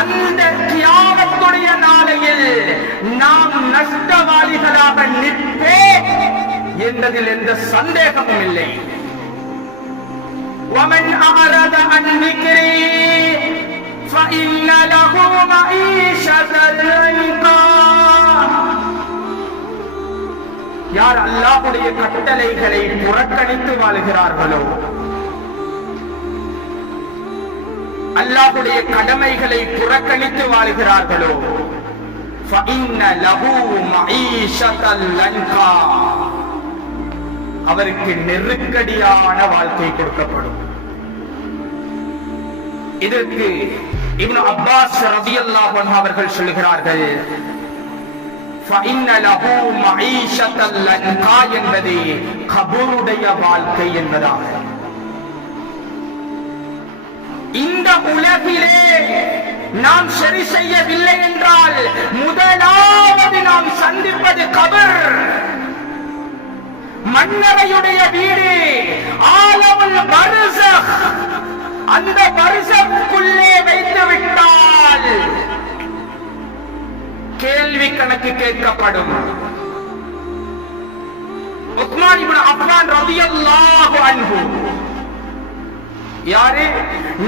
அந்த கியாமத்துடைய நாளையில் நாம் நஷ்டவாளிகளாக நிற்போம் என்பதில் எந்த சந்தேகமும் இல்லை. وَمَنْ أَعْرَضَ عَنْ ذِكْرِي فَإِنَّ لَهُ مَعِيشَةً ضَنكًا. யார் அல்லாஹ்வுடைய கட்டளைகளை புறக்கணித்து வாழ்கிறார்களோ, அல்லாஹ்வுடைய கடமைகளை புறக்கணித்து வாழ்கிறார்களோ, فَإِنَّ لَهُ مَعِيشَةً ضَنكًا, அவருக்கு நெருக்கடியான வாழ்க்கை கொடுக்கப்படும். இதற்கு இப்னு அப்பாஸ் ரலியல்லாஹு அன்ஹு அவர்கள் சொல்கிறார்கள், فَإِنَّ لَهُ مَعِيشَةً ضَنكًا என்பது கபருடைய வாழ்க்கை என்பதாக. இந்த உலகிலே நாம் சரி செய்யவில்லை என்றால் முதலாவது நாம் சந்திப்பது கபர். மன்னரையுடைய வீடு ஆலமுல் பர்ஸக். அந்த பர்ஸக்குள்ளே வைத்து விட்டால் கேள்வி கணக்கு கேட்கப்படும். உஸ்மான் இப்னு அஃபான் ரலியல்லாஹு அன்ஹு, யாரு?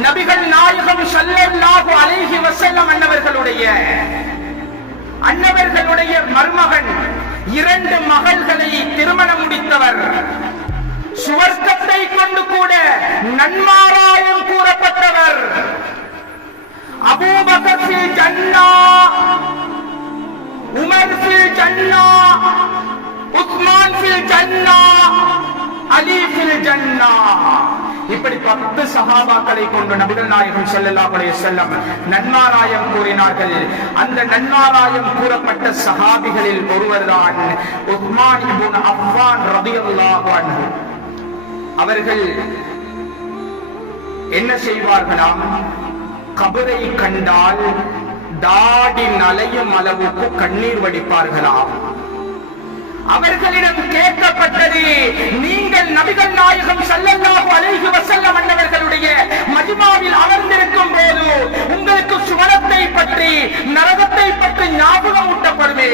நபிகள் நாயகம் ஸல்லல்லாஹு அலைஹி வஸல்லம் அன்னவர்களுடைய மருமகன், 2 மகள்களை திருமணம் முடித்தவர். சுவர்க்கத்தை கொண்டு கூட நன்மாராயம் கூறப்பட்டவர். அபூபக்கர் ஃபில் ஜன்னா, உமர் ஃபில் ஜன்னா, உஸ்மான் ஃபில் ஜன்னா, அலி ஃபில் ஜன்னா. இப்படி 10 சஹாபாக்களை கொண்டு நபிகள் நாயகம் ஸல்லல்லாஹு அலைஹி வஸல்லம் நன்மாராயம் கூறினார்கள். அந்த நன்மாராயம் கூறப்பட்ட சஹாபிகளில் ஒருவர்தான் உஸ்மான் இப்னு அஃபான் ரலியல்லாஹு அன்ஹு. அவர்கள் என்ன செய்வார்களாம்? கபரை கண்டால் தாடி நலையும் அளவுக்கு கண்ணீர் வடிப்பார்களாம். அவர்களிடம் கேட்கப்பட்டது, நீங்கள் நபிகள் நாயகம் ஸல்லல்லாஹு அலைஹி வஸல்லம் அன்னவர்களுடைய மஜ்மாவில் அமர்ந்திருக்கும் போது உங்களுக்கு சுவனத்தை பற்றி நரகத்தை பற்றி ஞாபகம் ஊட்டப்படுமே,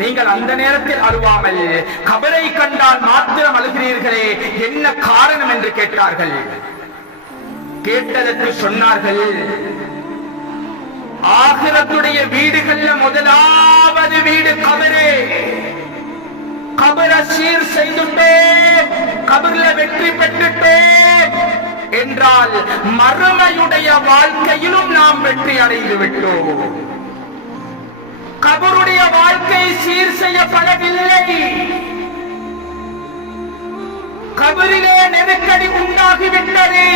நீங்கள் அந்த நேரத்தில் அழுவாமல் கபரை கண்டால் மாத்திரம் அழுகிறீர்களே, என்ன காரணம் என்று கேட்டார்கள். கேட்டதற்கு சொன்னார்கள், ஆகிரத்துடைய வீடுகள்ல முதலாவது வீடு கபரே. கபரை சீர் செய்துட்டோம், கபர்ல வெற்றி பெற்றுட்டோம் என்றால் மறுமையுடைய வாழ்க்கையிலும் நாம் வெற்றி அடைந்து விட்டோம். கபருடைய வாழ்க்கை சீர் செய்யப்படவில்லை. கபரிலே நெருக்கடி உண்டாகிவிட்டது.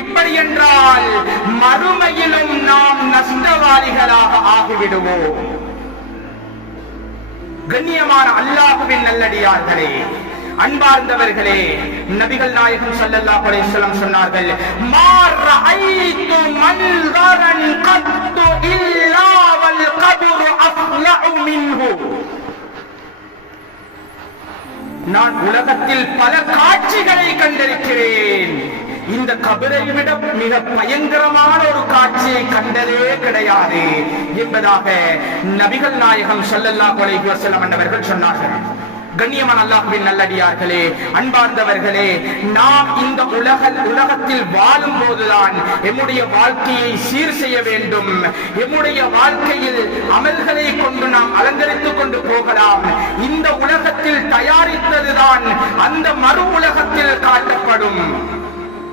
இப்படி என்றால் மறுமையிலும் நாம் நஷ்டவாளிகளாக ஆகிவிடுவோம். கண்ணியமான அல்லாஹ்வின் நல்லடியார்களே, அன்பார்ந்தவர்களே, நபிகள் நாயகம் ஸல்லல்லாஹு அலைஹி வஸல்லம் சொன்னார்கள், மா ரஅய்து மன்தரன் கத்து இல்லா வல் கப்ரு அஃலஉ மின்ஹு. நான் உலகத்தில் பல காட்சிகளை கண்டிருக்கிறேன், இந்த கபரை விட மிக பயங்கரமான ஒரு காட்சியை கண்டதே கிடையாது என்பதாக நபிகள் நாயகம் ஸல்லல்லாஹு அலைஹி வஸல்லம் அவர்கள் சொன்னார்கள். கண்ணியமான அல்லாஹ்வின் நல்லடியார்களே, அன்பார்ந்தவர்களே, நாம் இந்த உலகத்தில் வாழும் போதுதான் எம்முடைய வாழ்க்கையை சீர் செய்ய வேண்டும். எம்முடைய வாழ்க்கையில் அமல்களை கொண்டு நாம் அலங்கரித்துக் கொண்டு போகலாம். இந்த உலகத்தில் தயாரித்ததுதான் அந்த மறு உலகத்தில் காட்டப்படும்.